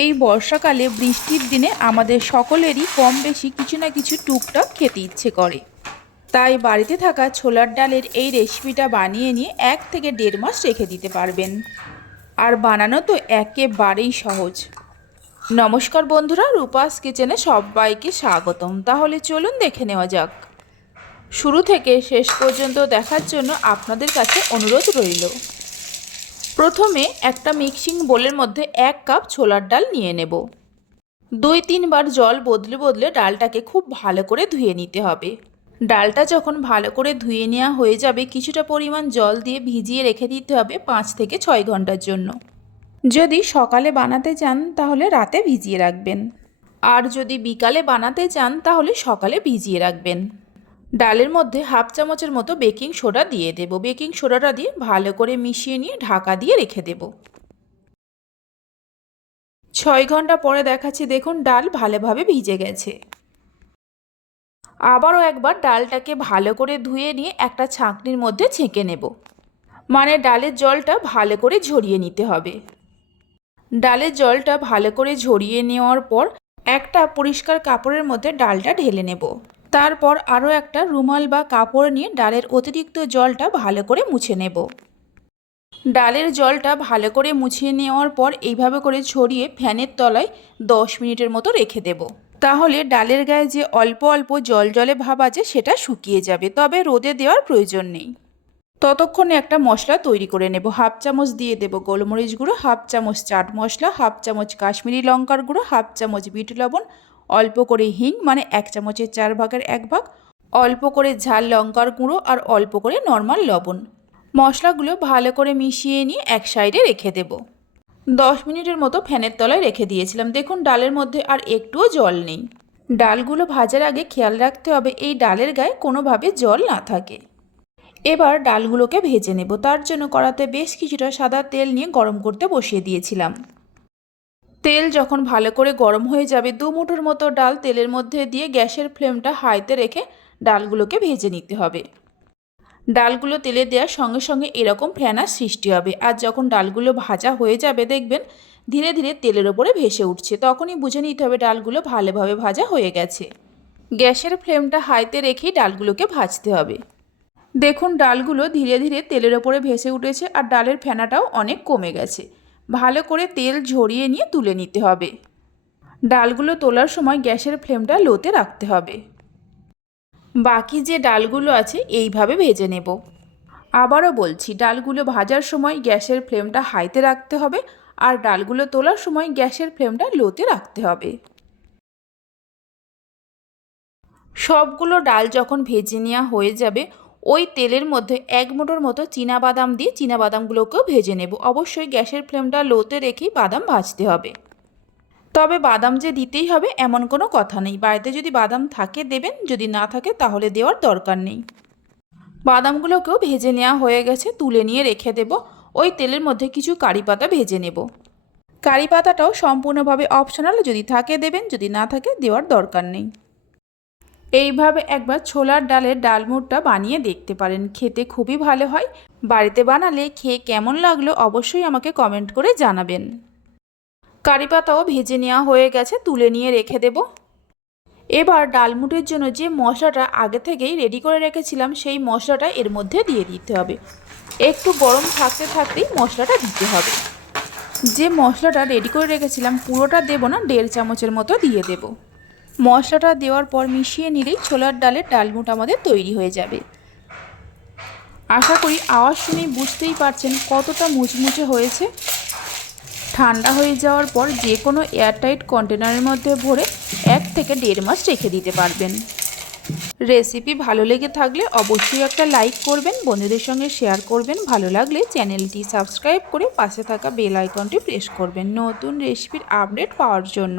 এই বর্ষাকালে বৃষ্টির দিনে আমাদের সকলেরই কম বেশি কিছু না কিছু টুকটাক খেতে ইচ্ছে করে। তাই বাড়িতে থাকা ছোলার ডালের এই রেসিপিটা বানিয়ে নিয়ে এক থেকে দেড় মাস রেখে দিতে পারবেন। আর বানানো তো একেবারেই সহজ। নমস্কার বন্ধুরা, রূপাস কিচেনে সবাইকে স্বাগতম। তাহলে চলুন দেখে নেওয়া যাক। শুরু থেকে শেষ পর্যন্ত দেখার জন্য আপনাদের কাছে অনুরোধ রইল। প্রথমে একটা মিক্সিং বোলের মধ্যে এক কাপ ছোলার ডাল নিয়ে নেব। দুই তিনবার জল বদলে বদলে ডালটাকে খুব ভালো করে ধুয়ে নিতে হবে। ডালটা যখন ভালো করে ধুয়ে নেওয়া হয়ে যাবে, কিছুটা পরিমাণ জল দিয়ে ভিজিয়ে রেখে দিতে হবে পাঁচ থেকে ছয় ঘণ্টার জন্য। যদি সকালে বানাতে চান, তাহলে রাতে ভিজিয়ে রাখবেন। আর যদি বিকালে বানাতে চান, তাহলে সকালে ভিজিয়ে রাখবেন। ডালের মধ্যে হাফ চামচের মতো বেকিং সোডা দিয়ে দেব। বেকিং সোডাটা দিয়ে ভালো করে মিশিয়ে নিয়ে ঢাকা দিয়ে রেখে দেব। ছয় ঘণ্টা পরে দেখাচ্ছি, দেখুন ডাল ভালোভাবে ভিজে গেছে। আবারও একবার ডালটাকে ভালো করে ধুয়ে নিয়ে একটা ছাঁকনির মধ্যে ছেঁকে নেব। মানে ডালের জলটা ভালো করে ঝরিয়ে নিতে হবে। ডালের জলটা ভালো করে ঝরিয়ে নেওয়ার পর একটা পরিষ্কার কাপড়ের মধ্যে ডালটা ঢেলে নেব। তারপর আরও একটা রুমাল বা কাপড় নিয়ে ডালের অতিরিক্ত জলটা ভালো করে মুছে নেব। ডালের জলটা ভালো করে মুছিয়ে নেওয়ার পর এইভাবে করে ছড়িয়ে ফ্যানের তলায় দশ মিনিটের মতো রেখে দেব। তাহলে ডালের গায়ে যে অল্প অল্প জল জলে ভাব আছে সেটা শুকিয়ে যাবে, তবে রোদে দেওয়ার প্রয়োজন নেই। ততক্ষণে একটা মশলা তৈরি করে নেব। হাফ চামচ দিয়ে দেব গোলমরিচ গুঁড়ো, হাফ চামচ চাট মশলা, হাফ চামচ কাশ্মীরি লঙ্কার গুঁড়ো, হাফ চামচ বিট লবণ, অল্প করে হিং মানে এক চামচের চার ভাগের এক ভাগ, অল্প করে ঝাল লঙ্কার গুঁড়ো আর অল্প করে নর্মাল লবণ। মশলাগুলো ভালো করে মিশিয়ে নিয়ে এক সাইডে রেখে দেব। দশ মিনিটের মতো ফ্যানের তলায় রেখে দিয়েছিলাম। দেখুন, ডালের মধ্যে আর একটুও জল নেই। ডালগুলো ভাজার আগে খেয়াল রাখতে হবে, এই ডালের গায়ে কোনোভাবে জল না থাকে। এবার ডালগুলোকে ভেজে নেব। তার জন্য কড়াতে বেশ কিছুটা সাদা তেল নিয়ে গরম করতে বসিয়ে দিয়েছিলাম। তেল যখন ভালো করে গরম হয়ে যাবে, দু মুঠোর মতো ডাল তেলের মধ্যে দিয়ে গ্যাসের ফ্লেমটা হাইতে রেখে ডালগুলোকে ভেজে নিতে হবে। ডালগুলো তেলে দেওয়ার সঙ্গে সঙ্গে এরকম ফ্যানার সৃষ্টি হবে। আর যখন ডালগুলো ভাজা হয়ে যাবে, দেখবেন ধীরে ধীরে তেলের ওপরে ভেসে উঠছে। তখনই বুঝে নিতে হবে ডালগুলো ভালোভাবে ভাজা হয়ে গেছে। গ্যাসের ফ্লেমটা হাইতে রেখেই ডালগুলোকে ভাজতে হবে। দেখুন, ডালগুলো ধীরে ধীরে তেলের ওপরে ভেসে উঠেছে আর ডালের ফেনাটাও অনেক কমে গেছে। ভালো করে তেল ঝরিয়ে নিয়ে তুলে নিতে হবে। ডালগুলো তোলার সময় গ্যাসের ফ্লেমটা লোতে রাখতে হবে। বাকি যে ডালগুলো আছে, এইভাবে ভেজে নেব। আবারও বলছি, ডালগুলো ভাজার সময় গ্যাসের ফ্লেমটা হাইতে রাখতে হবে আর ডালগুলো তোলার সময় গ্যাসের ফ্লেমটা লোতে রাখতে হবে। সবগুলো ডাল যখন ভেজে নেওয়া হয়ে যাবে ওই তেলের মধ্যে এক মুঠোর মতো বাদাম দিয়ে বাদামগুলোকেও ভেজে নেব। অবশ্যই গ্যাসের ফ্লেমটা লোতে রেখেই বাদাম ভাজতে হবে। তবে বাদাম যে দিতেই হবে এমন কোনো কথা নেই। বাড়িতে যদি বাদাম থাকে দেবেন, যদি না থাকে তাহলে দেওয়ার দরকার নেই। বাদামগুলোকেও ভেজে নেওয়া হয়ে গেছে, তুলে নিয়ে রেখে দেব। ওই তেলের মধ্যে কিছু কারি পাতা ভেজে নেব। কারি পাতাটাও সম্পূর্ণভাবে অপশনাল। যদি থাকে দেবেন, যদি না থাকে দেওয়ার দরকার নেই। এইভাবে একবার ছোলার ডালের ডালমুটটা বানিয়ে দেখতে পারেন। খেতে খুবই ভালো হয়। বাড়িতে বানালে খেয়ে কেমন লাগল অবশ্যই আমাকে কমেন্ট করে জানাবেন। কারি পাতাও ভেজে নেওয়া হয়ে গেছে, তুলে নিয়ে রেখে দেব। এবার ডালমুটের জন্য যে মশলাটা আগে থেকেই রেডি করে রেখেছিলাম, সেই মশলাটা এর মধ্যে দিয়ে দিতে হবে। একটু গরম থাকতে থাকতেই মশলাটা দিতে হবে। যে মশলাটা রেডি করে রেখেছিলাম, পুরোটা দেব না, দেড় চামচের মতো দিয়ে দেব। মশলাটা দেওয়ার পর মিশিয়ে নিলেই ছোলার ডালের ডালমুট আমাদের তৈরি হয়ে যাবে। আশা করি আওয়াজ শুনেই বুঝতেই পারছেন কতটা মুচমুচে হয়েছে। ঠান্ডা হয়ে যাওয়ার পর যে কোনো এয়ারটাইট কন্টেনারের মধ্যে ভরে এক থেকে দেড় মাস রেখে দিতে পারবেন। রেসিপি ভালো লেগে থাকলে অবশ্যই একটা লাইক করবেন, বন্ধুদের সঙ্গে শেয়ার করবেন। ভালো লাগলে চ্যানেলটি সাবস্ক্রাইব করে পাশে থাকা বেল আইকনটি প্রেস করবেন নতুন রেসিপির আপডেট পাওয়ার জন্য।